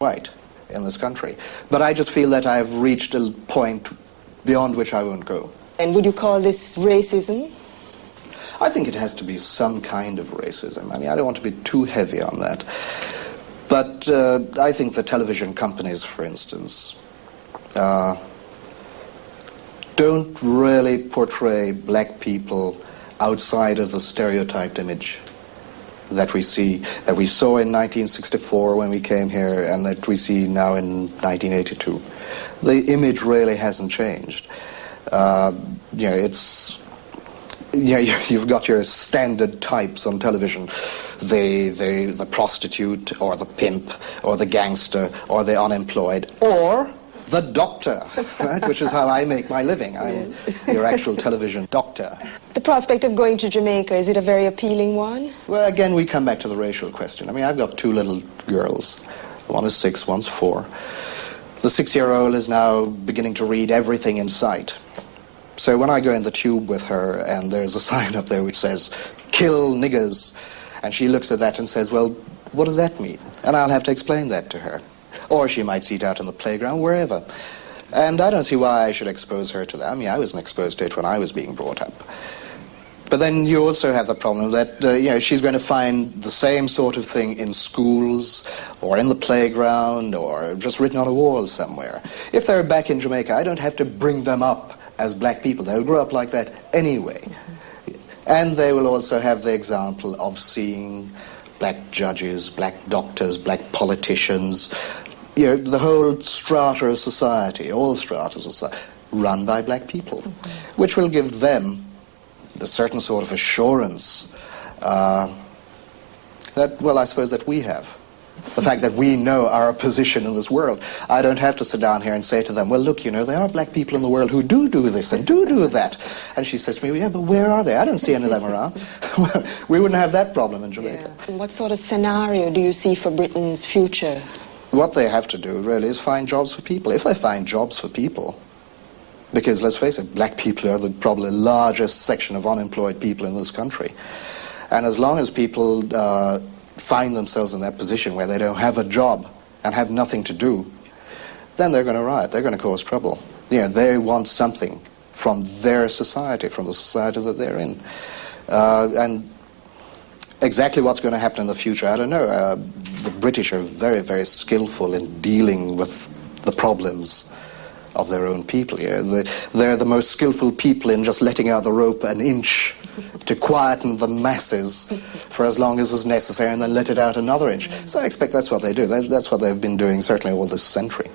white in this country. But I just feel that I've reached a point beyond which I won't go. And would you call this racism? I think it has to be some kind of racism. I mean, I don't want to be too heavy on that. But I think the television companies, for instance, don't really portray black people outside of the stereotyped image that we see, that we saw in 1964 when we came here, and that we see now in 1982. The image really hasn't changed. You've got your standard types on television, the prostitute, or the pimp, or the gangster, or the unemployed, or the doctor, right? Which is how I make my living. I'm your actual television doctor. The prospect of going to Jamaica, is it a very appealing one? Well, again, we come back to the racial question. I mean, I've got two little girls. One is 6, one's 4. The 6-year-old is now beginning to read everything in sight. So when I go in the tube with her and there's a sign up there which says, "Kill niggers," and she looks at that and says, well, what does that mean? And I'll have to explain that to her. Or she might see it out on the playground, wherever. And I don't see why I should expose her to that. I mean, I wasn't exposed to it when I was being brought up. But then you also have the problem that, she's going to find the same sort of thing in schools or in the playground or just written on a wall somewhere. If they're back in Jamaica, I don't have to bring them up as black people. They'll grow up like that anyway. And they will also have the example of seeing black judges, black doctors, black politicians, the whole strata of society, all stratas of society, run by black people, which will give them a certain sort of assurance that, well, I suppose that we have. The fact that we know our position in this world. I don't have to sit down here and say to them, well, look, there are black people in the world who do this and do that. And she says to me, well, yeah, but where are they? I don't see any of them around. Well, we wouldn't have that problem in Jamaica. Yeah. What sort of scenario do you see for Britain's future? What they have to do, really, is find jobs for people. If they find jobs for people, because, let's face it, black people are the probably largest section of unemployed people in this country. And as long as people find themselves in that position where they don't have a job and have nothing to do, then they're going to riot, they're going to cause trouble. They want something from their society, from the society that they're in. And exactly what's going to happen in the future, I don't know. The British are very, very skillful in dealing with the problems of their own people. They're the most skillful people in just letting out the rope an inch to quieten the masses for as long as is necessary and then let it out another inch. So I expect that's what they do. That's what they've been doing certainly all this century.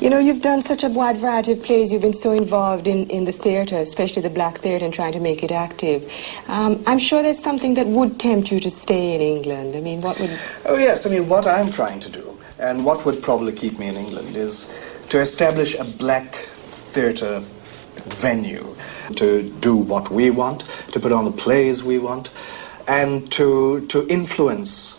You've done such a wide variety of plays. You've been so involved in the theatre, especially the black theatre, and trying to make it active. I'm sure there's something that would tempt you to stay in England. I mean, what would... Oh, yes. I mean, what I'm trying to do, and what would probably keep me in England, is to establish a black theatre venue, to do what we want, to put on the plays we want, and to influence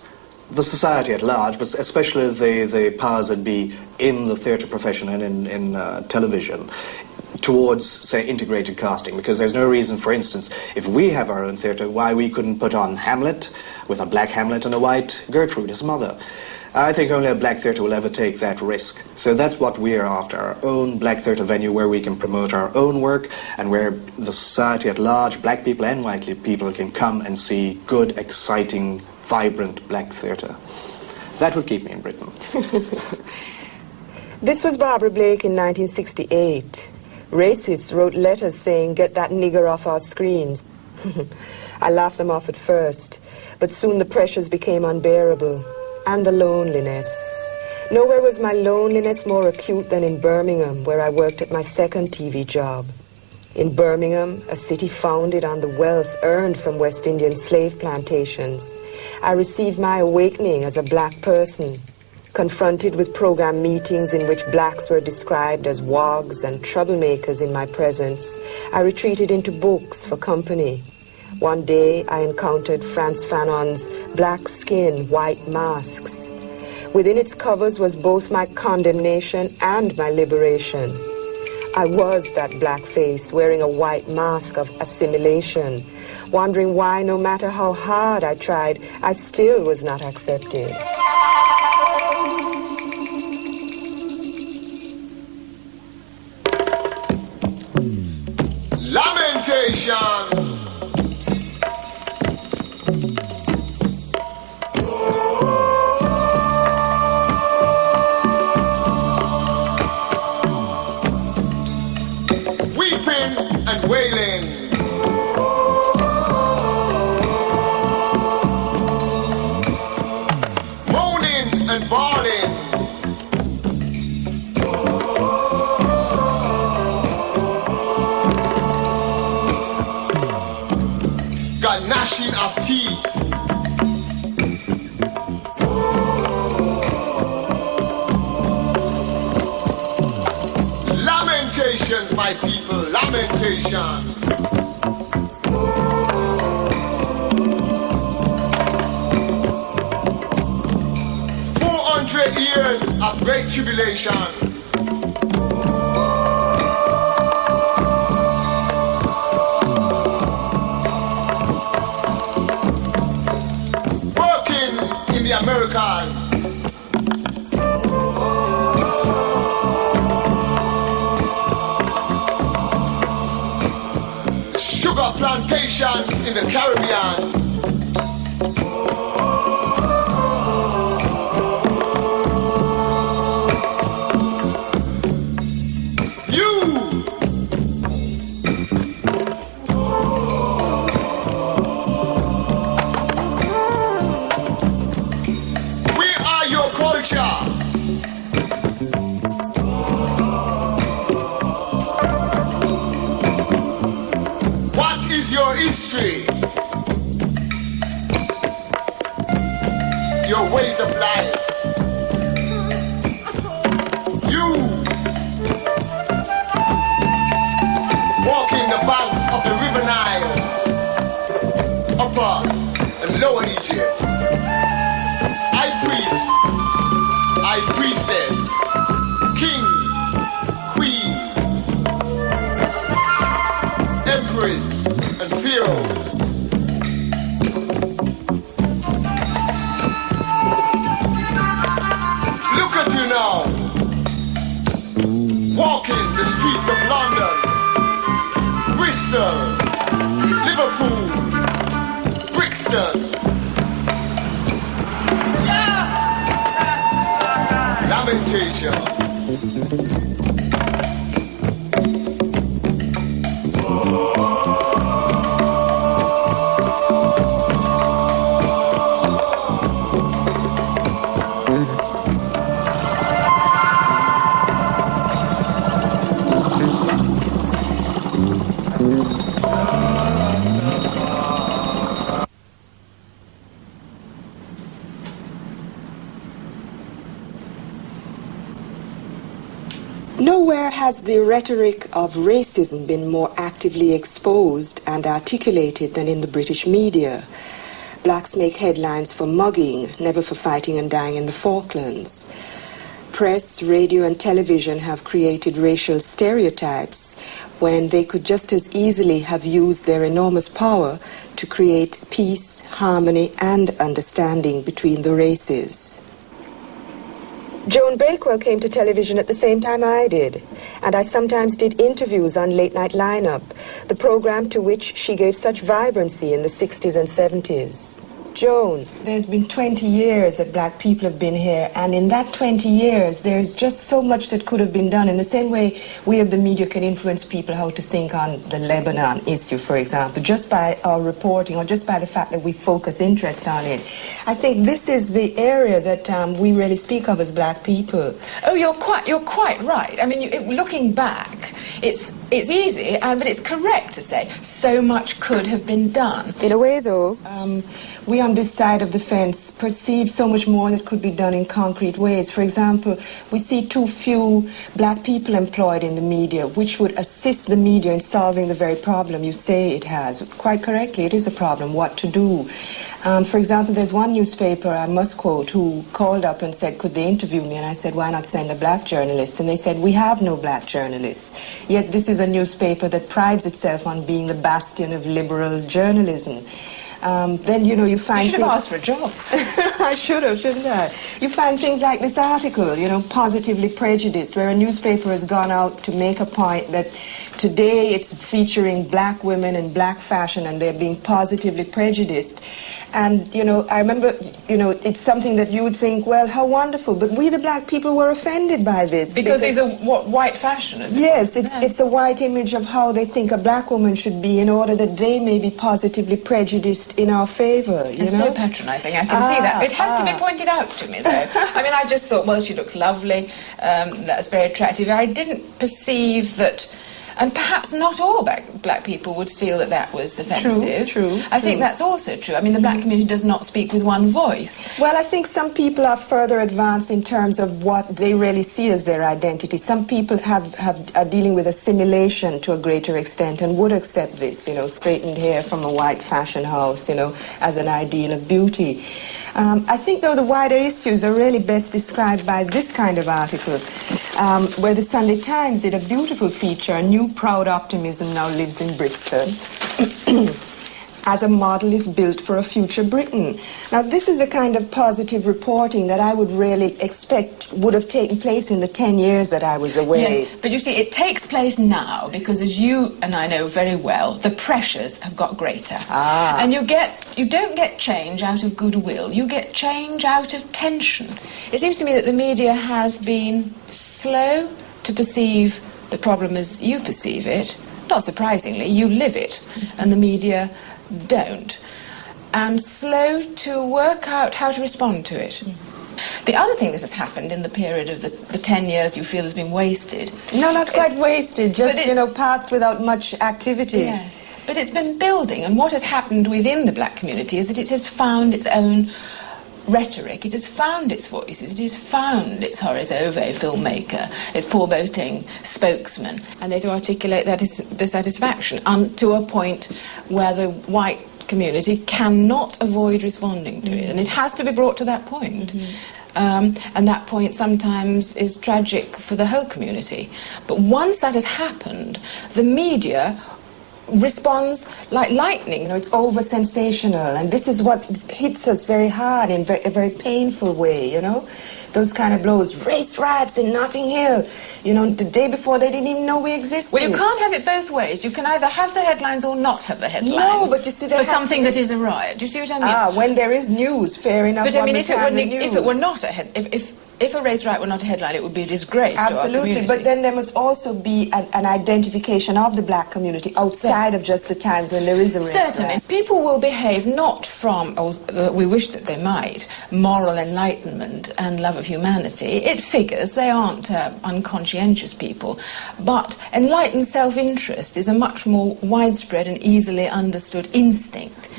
the society at large, but especially the powers that be in the theatre profession and in television, towards, say, integrated casting. Because there's no reason, for instance, if we have our own theatre, why we couldn't put on Hamlet with a black Hamlet and a white Gertrude, his mother. I think only a black theatre will ever take that risk. So that's what we're after, our own black theatre venue where we can promote our own work and where the society at large, black people and white people, can come and see good, exciting, vibrant black theatre. That would keep me in Britain. This was Barbara Blake in 1968. Racists wrote letters saying, "Get that nigger off our screens." I laughed them off at first, but soon the pressures became unbearable. And the loneliness. Nowhere was my loneliness more acute than in Birmingham, where I worked at my second TV job. In Birmingham, a city founded on the wealth earned from West Indian slave plantations, I received my awakening as a black person. Confronted with program meetings in which blacks were described as wogs and troublemakers in my presence, I retreated into books for company. One day, I encountered Frantz Fanon's Black Skin, White Masks. Within its covers was both my condemnation and my liberation. I was that black face wearing a white mask of assimilation, wondering why, no matter how hard I tried, I still was not accepted. gnashing of teeth. Lamentations, my people, lamentations. 400 years of great tribulation. Working in the Americas. Sugar plantations in the Caribbean. Your ways of life. You walking the banks of the River Nile, Upper and Lower Egypt. I priestess, kings, queens, emperors and pharaohs. You now, walking the streets of London, Bristol, Liverpool, Brixton, lamentation. Nowhere has the rhetoric of racism been more actively exposed and articulated than in the British media. Blacks make headlines for mugging, never for fighting and dying in the Falklands. Press, radio and television have created racial stereotypes when they could just as easily have used their enormous power to create peace, harmony and understanding between the races. Joan Bakewell came to television at the same time I did, and I sometimes did interviews on Late Night Lineup, the program to which she gave such vibrancy in the 60s and 70s. Joan, there's been 20 years that black people have been here, and in that 20 years, there's just so much that could have been done. In the same way, we of the media can influence people how to think on the Lebanon issue, for example, just by our reporting or just by the fact that we focus interest on it. I think this is the area that we really speak of as black people. Oh, you're quite right. I mean, looking back, it's easy, but it's correct to say so much could have been done. In a way, though, we on this side of the fence perceive so much more that could be done in concrete ways. For example, we see too few black people employed in the media, which would assist the media in solving the very problem you say it has. Quite correctly, it is a problem, what to do. For example, there's one newspaper, I must quote, who called up and said, could they interview me? And I said, why not send a black journalist? And they said, we have no black journalists. Yet this is a newspaper that prides itself on being the bastion of liberal journalism. Then, you know, you find... You should have asked for a job. I should have, shouldn't I? You find things like this article, you know, Positively Prejudiced, where a newspaper has gone out to make a point that today it's featuring black women in black fashion and they're being positively prejudiced. And, you know, I remember, you know, it's something that you would think, well, how wonderful. But we, the black people, were offended by this. Because these are white fashion, isn't it? Yes, it's a white image of how they think a black woman should be in order that they may be positively prejudiced in our favor, you it's know? It's very patronising, I can see that. It had to be pointed out to me, though. I mean, I just thought, well, she looks lovely, that's very attractive. I didn't perceive that... And perhaps not all black people would feel that that was offensive. True. I think that's also true. I mean, the black community does not speak with one voice. Well, I think some people are further advanced in terms of what they really see as their identity. Some people are dealing with assimilation to a greater extent and would accept this, you know, straightened hair from a white fashion house, you know, as an ideal of beauty. I think, though, the wider issues are really best described by this kind of article, where the Sunday Times did a beautiful feature, A New Proud Optimism Now Lives in Brixton, as a model is built for a future Britain. Now, this is the kind of positive reporting that I would really expect would have taken place in the 10 years that I was away. Yes, but you see, it takes place now because, as you and I know very well, the pressures have got greater. And you don't get change out of goodwill, you get change out of tension. It seems to me that the media has been slow to perceive the problem as you perceive it. Not surprisingly, you live it, and the media don't, and slow to work out how to respond to it. The other thing that has happened in the period of the 10 years you feel has been wasted... No, not quite wasted, just, you know, passed without much activity. Yes, but it's been building, and what has happened within the black community is that it has found its own rhetoric, it has found its voices, it has found its Horace Ove filmmaker, its Paul Boating spokesman, and they do articulate that dissatisfaction to a point where the white community cannot avoid responding to it, and it has to be brought to that point. And that point sometimes is tragic for the whole community. But once that has happened, the media responds like lightning. You know, it's over-sensational, and this is what hits us very hard in a very painful way, you know? Those kind of blows. Race riots in Notting Hill. You know, the day before they didn't even know we existed. Well, you can't have it both ways. You can either have the headlines or not have the headlines. No, but you see, for something that is a riot. Do you see what I mean? When there is news, fair enough. But I mean, if it were not if a race riot were not a headline, it would be a disgrace to our community. Absolutely, but then there must also be an identification of the black community outside of just the times when there is a race riot. Certainly. People will behave not from, we wish that they might, moral enlightenment and love of humanity. It figures they aren't unconscientious people, but enlightened self-interest is a much more widespread and easily understood instinct.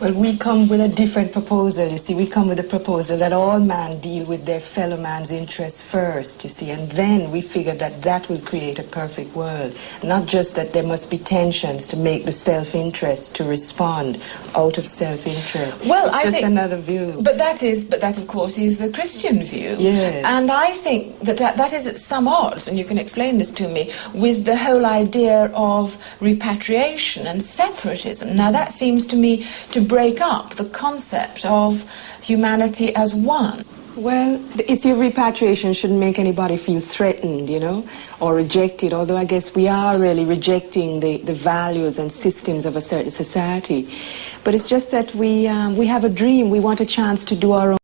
Well, we come with a different proposal, you see. We come with a proposal that all men deal with their fellow man's interests first, you see, and then we figure that that will create a perfect world. Not just that there must be tensions to make the self-interest to respond out of self-interest. Well, it's just another view. But that, of course, is the Christian view. Yes. And I think that is at some odds, and you can explain this to me, with the whole idea of repatriation and separatism. Now, that seems to me to break up the concept of humanity as one. Well, the issue of repatriation shouldn't make anybody feel threatened, you know, or rejected, although I guess we are really rejecting the values and systems of a certain society. But it's just that we have a dream, we want a chance to do our own